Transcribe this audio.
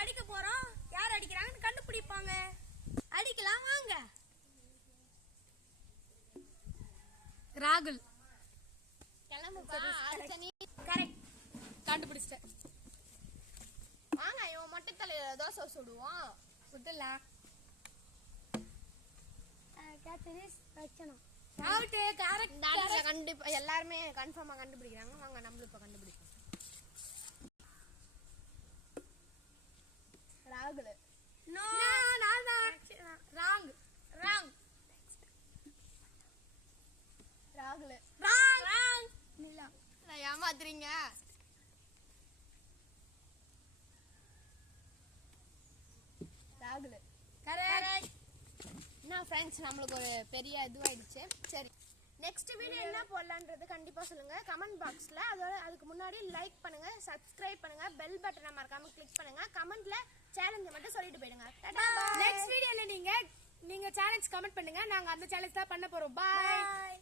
அடிக்க போறோம். யார் அடிக்கிறாங்கன்னு கண்டுபிடிப்பாங்க. அடிக்கலாம் வாங்க. ராகுல் கிளம்புப்பா. அடுத்த நீ கரெக்ட் கண்டுபிடிச்சிட்டேன். வாங்க இவன் மொட்டை தலையில தோசை சுடுவோம். சுடலாம். வைக்கணும். Out correct. கண்டிப்பா எல்லாருமே கன்ஃபார்மா கண்டுபிடிக்கிறாங்க. வாங்க நம்மளும் இப்ப கண்டுபிடிப்போம். ராகுல். நோ நான் தான். ராங் ராங் ராகுல். ராங் ராங் நிலா. நான் ஏமாத்துறீங்க. ராகுல். கரெக்ட். என்ன ஃப்ரெண்ட்ஸ் நம்மளுக்கு ஒரு பெரிய இதுவாயிடுச்சு. சரி நெக்ஸ்ட் வீடியோ என்ன போடலான்றது கண்டிப்பா சொல்லுங்க கமெண்ட் பாக்ஸ்ல. அதோட அதுக்கு முன்னாடி லைக் பண்ணுங்க, சப்ஸ்கிரைப் பண்ணுங்க, பெல் பட்டனை மறக்காம கிளிக் பண்ணுங்க. கமெண்ட்ல சேலஞ்ச் மட்டும் சொல்லிட்டு போயிடுங்க. நெக்ஸ்ட் வீடியோல நீங்க சேலஞ்ச் கமெண்ட் பண்ணுங்க. நாங்க அந்த சேலஞ்ச் தான் பண்ண போறோம். பை.